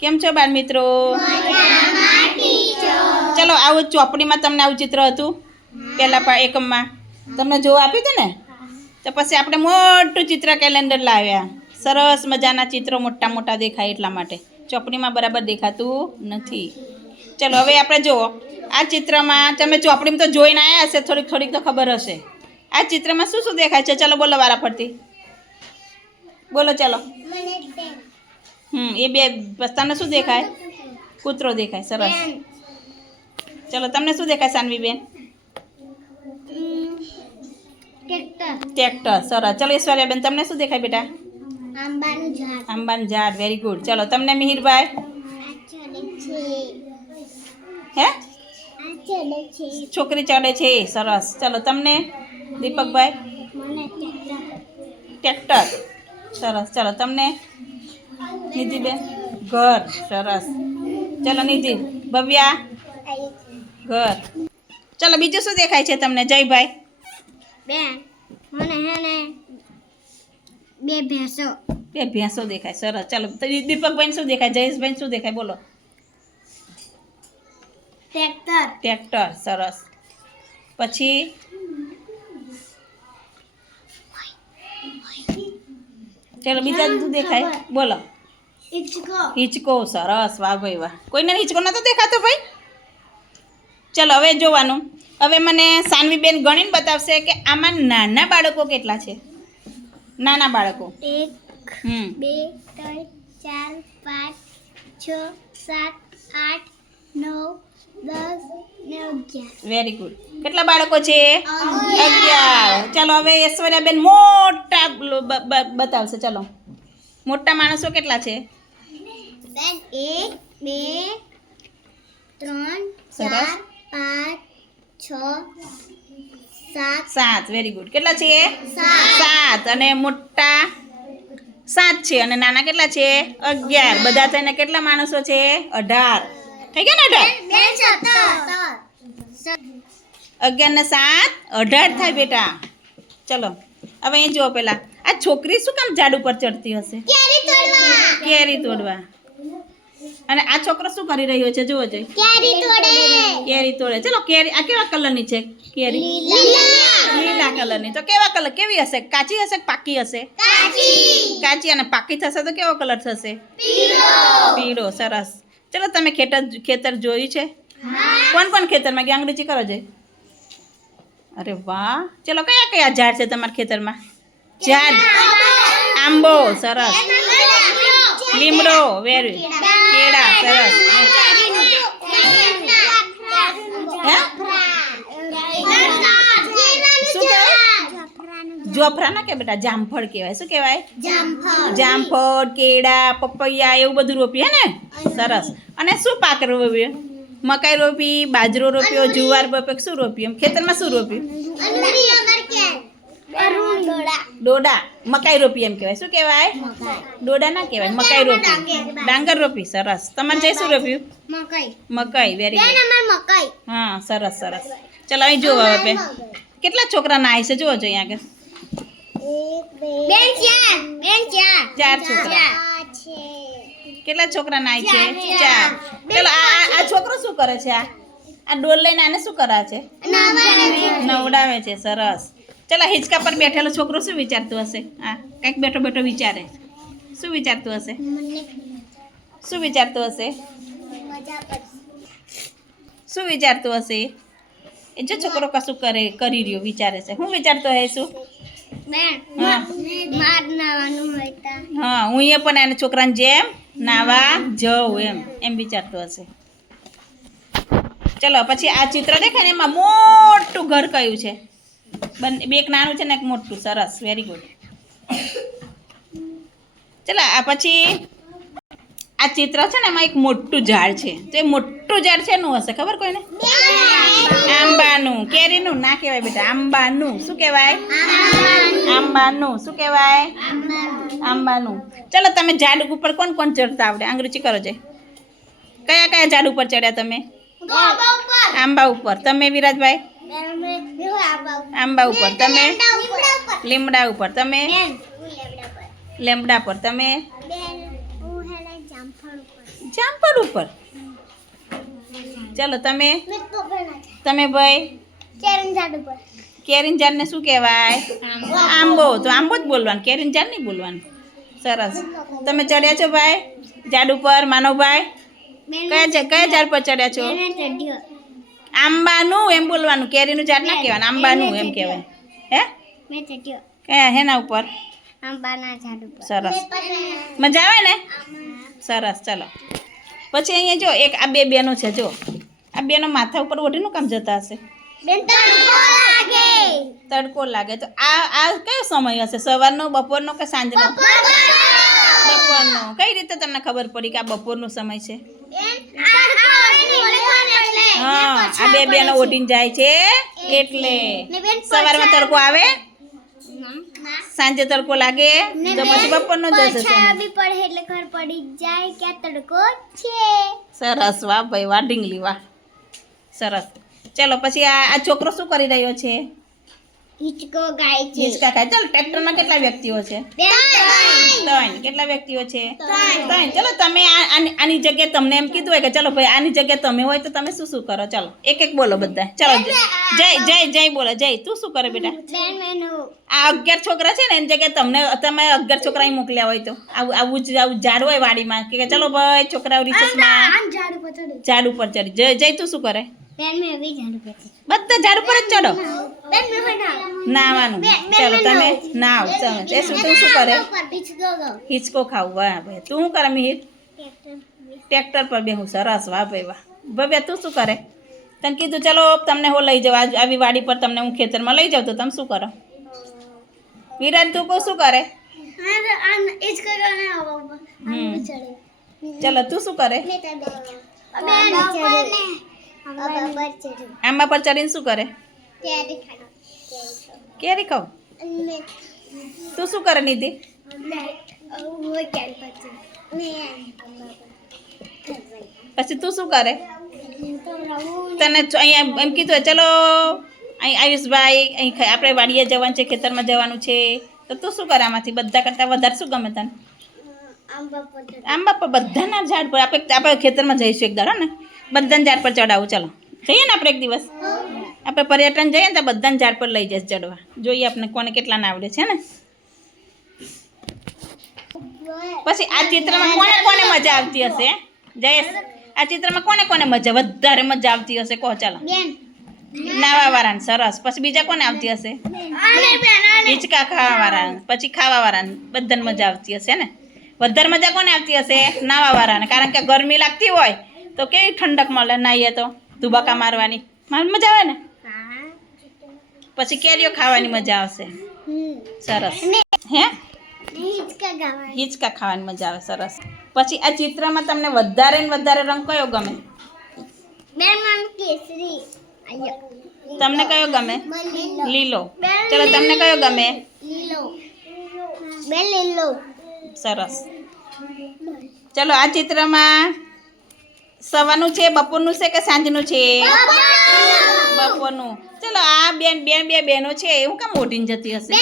કેમ છો બાળ મિત્રો ચલો, આવું ચોપડીમાં તમને આવું ચિત્ર હતું? પહેલા પા એકમમાં. તમને જોવા આપ્યું હતું ને? તો પછી આપણે મોટું ચિત્ર કેલેન્ડર લાવ્યા સરસ મજાના ચિત્રો મોટા મોટા દેખાય એટલા માટે. ચોપડીમાં બરાબર દેખાતું નથી. ચલો, હવે આપણે જુઓ. આ ચિત્રમાં તમે ચોપડીમાં તો જોઈને આવ્યા હશે, થોડીક થોડીક તો ખબર હશે. આ ચિત્રમાં શું શું દેખાય છે? ચલો, બોલો વારા ફરતી બોલો, ચલો. હમ એ બે તમને શું દેખાય કૂતરો દેખાય સરસ ચલો તમને શું દેખાય સાનવીબેન ટ્રેક્ટર સરસ ચલો ઈશ્વર્યાબેન તમને શું દેખાય બેટા આંબાનું ઝાડ આંબાનું ઝાડ વેરી ગુડ ચલો તમને મિહિરભાઈ આ ચડે છે હે આ ચડે છે છોકરી ચડે છે સરસ ચલો તમને દીપકભાઈ મને ટ્રેક્ટર ટ્રેક્ટર સરસ ચલો તમને નિધિબેન ઘર સરસ. ચલો નિધિ ભવ્યા. ઘર. ચલો બીજું શું દેખાય છે તમને? જયભાઈ. બેન મને હે ને બે ભેંસો. બે ભેંસો દેખાય સરસ. ચાલો દીપકભાઈ શું દેખાય? જયેશભાઈ શું દેખાય? બોલો. ટ્રેક્ટર. ટ્રેક્ટર સરસ. પછી? ચલો બીજા શું દેખાય. બોલો. હિચકો. સરસ. વાહ ભાઈ વાહ. કોઈને હિંચકો નતો દેખાતો ભાઈ? ચલો હવે જોવાનું. હવે મને સાનવીબેન ગણીને બતાવશે કે આમાં નાના બાળકો કેટલા છે. નાના બાળકો. એક બે ત્રણ ચાર પાંચ છ સાત આઠ નવ વેરી ગુડ કેટલા બાળકો છે? અગિયાર. ચાલો હવે ઐશ્વર્યાબેન મોટા બતાવશે. ચાલો. મોટા માણસો કેટલા છે? એક બે ત્રણ ચાર પાંચ છ સાત. સાત. વેરી ગુડ કેટલા છે. સાત. અને મોટા સાત છે. અને નાના કેટલા છે? અગિયાર. બધા થઈને કેટલા માણસો છે? અઢાર. થઈ ગયા ને અઢાર? અગિયાર ને સાત? અઢાર થાય બેટા. ચલો હવે અહીં જુઓ પેલા. આ છોકરી શું કામ ઝાડ ઉપર ચડતી હશે? કેરી તોડવા. અને આ છોકરો શું કરી રહ્યો છે? જુઓ જોઈ. કેરી તોડે. કેરી તોડે. ચલો કેરી આ કેવા કલરની છે? કેરી. લીલા. કલરની. તો કેવા કલર? કેવી હશે? કાચી હશે પાકી હશે? કાચી. અને પાકી થશે તો કેવો કલર થશે? પીળો. સરસ. ચલો તમે ખેતર ખેતર જોયું છે? કોણ કોણ ખેતરમાં ગયા? અંગ્રેજી કરો છે અરે વાહ. ચલો કયા કયા ઝાડ છે તમારા ખેતરમાં? ઝાડ. આંબો સરસ. લીમડો. વેરી કેળા. સરસ હે શું કહેવાય જોફરા ના કે બેટા? જામફળ કહેવાય. શું કહેવાય? જામફળ. કેળા પપૈયા એવું બધું રોપીએ ને? સરસ. અને શું પાક રોપ્યો મકાઈ રોપી બાજરો રોપ્યો જુવાર રોપ્યો શું રોપ્યું ખેતરમાં શું રોપ્યું ડોડા. મકાઈ રોપી એમ કહેવાય. શું કહેવાય? ડોડા ના કહેવાય. મકાઈ રોપી. ડાંગર રોપી. સરસ. તમારે જઈ શું રોપ્યું? મકાઈ. મકાઈ. વેરી ગુડ મકાઈ. હા સરસ સરસ. ચલો અહીં જુઓ હવે કેટલા છોકરા નાય છે? જુઓ જોઈએ આગળ. બેન ચાર બેન ચાર ચાર છોકરા. છે કેટલા છોકરા નાય છે? ચાર. ચલો આ છોકરો શું કરે છે? આ આ ડોલ લઈને આને શું કરા છે? નવડાવે છે. સરસ. ચલો હિંચકા પર બેઠેલો છોકરો શું વિચારતું હશે? હા કંઈક બેઠો બેઠો વિચારે. શું વિચારતું હશે? શું વિચારતું હશે? શું વિચારતું હશે? એ જો છોકરો કશું કરે કરી રહ્યો વિચારે છે. હું વિચારતો હે શું હા. હું એ પણ એના છોકરાને જેમ નાવા જઉં એમ. એમ વિચારતો હશે. ચલો પછી આ ચિત્ર દેખાય ને એમાં મોટું ઘર કયું છે? બંને બે એક નાનું છે ને એક મોટું. સરસ વેરી ગુડ ચલો આ પછી આ ચિત્ર છે ને એમાં એક મોટું ઝાડ છે. તો એ મોટું ઝાડ છે એનું હશે ખબર કોઈને? આંબાનું. કેરીનું? ના કહેવાય બેટા આંબાનું. શું કહેવાય? આંબાનું. શું કહેવાય? આંબાનું. ચલો તમે ઝાડ ઉપર કોણ કોણ ચડતા આવડે? અંગ્રેજી કરો છે કયા કયા ઝાડ ઉપર ચડ્યા તમે? આંબા ઉપર. તમે વિરાજભાઈ? આંબા ઉપર. તમે? લીમડા ઉપર. તમે? લેમડા પર. તમે? જામફળ ઉપર. ચલો તમે? તમે ભાઈ? ઝાડ ઉપર. કેરીન ઝાડને શું કહેવાય? આંબો. તો આંબો જ બોલવાનું કેરીન ઝાડ નહીં બોલવાનું. સરસ. તમે ચડ્યા છો ભાઈ? ઝાડ ઉપર માનવભાઈ કયા કયા ઝાડ પર ચડ્યા છો? આંબાનું એમ બોલવાનું, કેરીનું ઝાડ ના કહેવાનું, આંબાનું એમ કહેવાય. હે? કયા, હેના ઉપર? સરસ. મજા આવે ને? સરસ, ચલો. પછી અહીંયા જો, એક આ બે બેનો છે, જો. આ બેનો માથા ઉપર ઓઢીનું કામ જતા હશે. બેન તડકો લાગે. તડકો લાગે. તો આ આ કયો સમય હશે? સવારનો બપોરનો કે સાંજનો? બપોરનો. કઈ રીતે તમને ખબર પડી કે આ બપોરનો સમય છે? હા આ બે બેનો ઓઢીને જાય છે. એટલે. સવારમાં તડકો આવે? સાંજે તડકો લાગે? તો પછી બપોરનો જ હશે સમય. પડે એટલે ઘર પડી જાય કે તડકો છે. સરસ. વાહ ભાઈ વાહ ઢીંગલી વાહ. સરસ. ચલો પછી આ આ છોકરો શું કરી રહ્યો છે? હિચકો ગાય છે. હિચકા ખાય ચાલો ટ્રેક્ટરમાં કેટલા વ્યક્તિઓ છે? ત્રણ. કેટલા વ્યક્તિઓ છે? ત્રણ. ચલો તમે આની જગ્યાએ તમને એમ કીધું હોય કે ચલો ભાઈ આની જગ્યાએ તમે હોય તો તમે શું શું કરો? ચલો એક એક બોલો બધા ચલો જય જય જય બોલો. જય તું શું કરે બેટા? આ અગિયાર છોકરા છે ને એની જગ્યાએ તમને તમે અગિયાર છોકરા મોકલ્યા હોય તો. આવું આવું જ આવું ઝાડ હોય વાડીમાં કે ચલો ભાઈ છોકરાઓ રિસેસમાં ઝાડ ઉપર ચડે. જય જય તું શું કરે? બેન મેં ઝાડ ઉપર બધા ઝાડ ઉપર જ ચડો. નાવાનું. બે- બે ચલો તમે નાવ. એ શું તું શું કરે? હિચકો ખાવું વાહ તું શું કરે મિહિર? ટ્રેક્ટર પર બેહું સરસ વાહ ભાઈ વાહ. ભવ્ય તું શું કરે? તને કીધું ચલો તમને હું લઈ જાવ આવી વાડી પર તમને હું ખેતરમાં લઈ જાઉં તો તમે શું કરો? વિરાટ તું કહું શું કરે? ચલો તું શું કરે? આંબા પર ચડીને શું કરે? કેરી ખાવ? તું શું કરે નિધિ? પછી તું શું કરે? તને અહીંયા એમ કીધું ચલો અહીં આયુષભાઈ અહીં આપણે વાડીએ જવાનું છે ખેતરમાં જવાનું છે. તો તું શું કરે આમાંથી? બધા કરતાં વધારે શું ગમે તને? આંબા પર બધાના ઝાડ પર. આપણે આપણે ખેતરમાં જઈશું એક દાડો ને? બધાને ઝાડ પર ચડાવું ચાલો. જઈએ ને આપણે એક દિવસ? આપણે પર્યટન જઈએ ને તો બધાને ઝાડ પર લઈ જઈશ ચડવા. જોઈએ આપણે કોને કેટલાને આવડે છે ને? પછી આ ચિત્રમાં કોને કોને મજા આવતી હશે? જયેશ આ ચિત્રમાં કોને કોને મજા વધારે મજા આવતી હશે? કહો ચાલો. નાવા વાળાને સરસ. પછી બીજા કોને આવતી હશે? હિંચકા ખાવા વાળાને પછી ખાવા વાળાને બધાને મજા આવતી હશે ને? વધારે મજા કોને આવતી હશે? નાવા વાળાને કારણ કે ગરમી લાગતી હોય તો કેવી ઠંડક મળે નાઈએ તો? ધુબકા મારવાની. મજા આવે ને? પછી કેરીઓ ખાવાની મજા આવશે. સરસ. હે? હિચકા ખાવાની. મજા આવે સરસ. પછી આ ચિત્રમાં તમને વધારે ને વધારે રંગ કયો ગમે? તમને કયો ગમે? લીલો. ચલો તમને કયો ગમે? સરસ. ચલો આ ચિત્રમાં સવારનું છે બપોરનું છે કે સાંજનું છે? બપોરનું. ચલો આ બેન બેન બે બહેનો છે એવું કેમ ઓઢીને જતી હશે?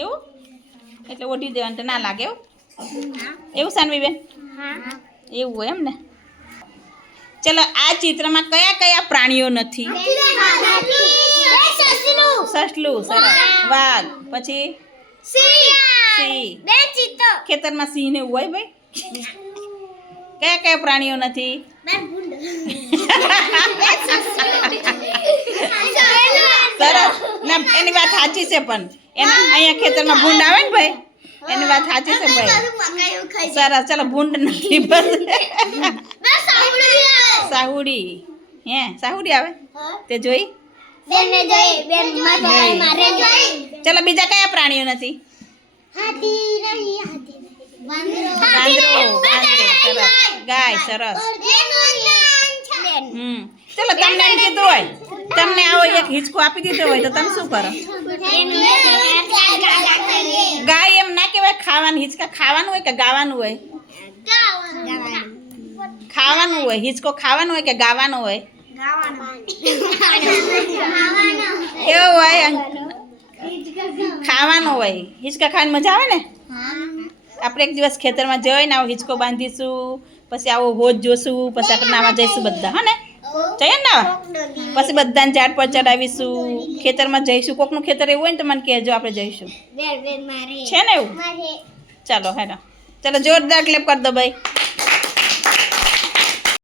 એવું? એટલે ઓઢી દેવાનું તો ના લાગે એવું? એવું સાનવી બેન? એવું હોય એમ ને ચલો આ ચિત્રમાં કયા કયા પ્રાણીઓ નથી? સસલું સરસ. વાઘ. પછી? સિંહ. ખેતરમાં સિંહ ને એવું હોય ભાઈ? કયા કયા પ્રાણીઓ નથી? સરસ. ના એની વાત સાચી છે પણ. એના અહીંયા ખેતરમાં ભૂંડ આવે ને ભાઈ? એની વાત સાચી છે ભાઈ. સરસ ચલો ભૂંડ નથી સાહુડી. હે સાહુડી આવે? તે જોઈ? ચલો બીજા કયા પ્રાણીઓ નથી? વાંદરો વાંદરો સરસ. ગાય સરસ. હમ. ચલો તમને એમ કીધું હોય. તમને આવો એક હિંચકો આપી દીધો હોય તો તમે શું કરો? ગાય એમ ના કહેવાય ખાવાનું હિંચકા ખાવાનું હોય કે ગાવાનું હોય? ખાવાનું હોય હિંચકો ખાવાનું હોય કે ગાવાનું હોય? એવું હોય ખાવાનું હોય. હિંચકા ખાવાની મજા આવે ને? આપણે એક દિવસ ખેતરમાં જઈને આવો હિંચકો બાંધીશું પછી આવો હોજ જોશું પછી આપણે નાવા જઈશું બધા હા ને? જઈએ ને નાવા? પછી બધાને ઝાડ પર ચડાવીશું ખેતરમાં જઈશું. કોકનું ખેતર એવું હોય ને તો મને કહેજો આપણે જઈશું. છે ને એવું? ચાલો હેડો ચાલો જોરદાર ક્લેપ કરી દો ભાઈ.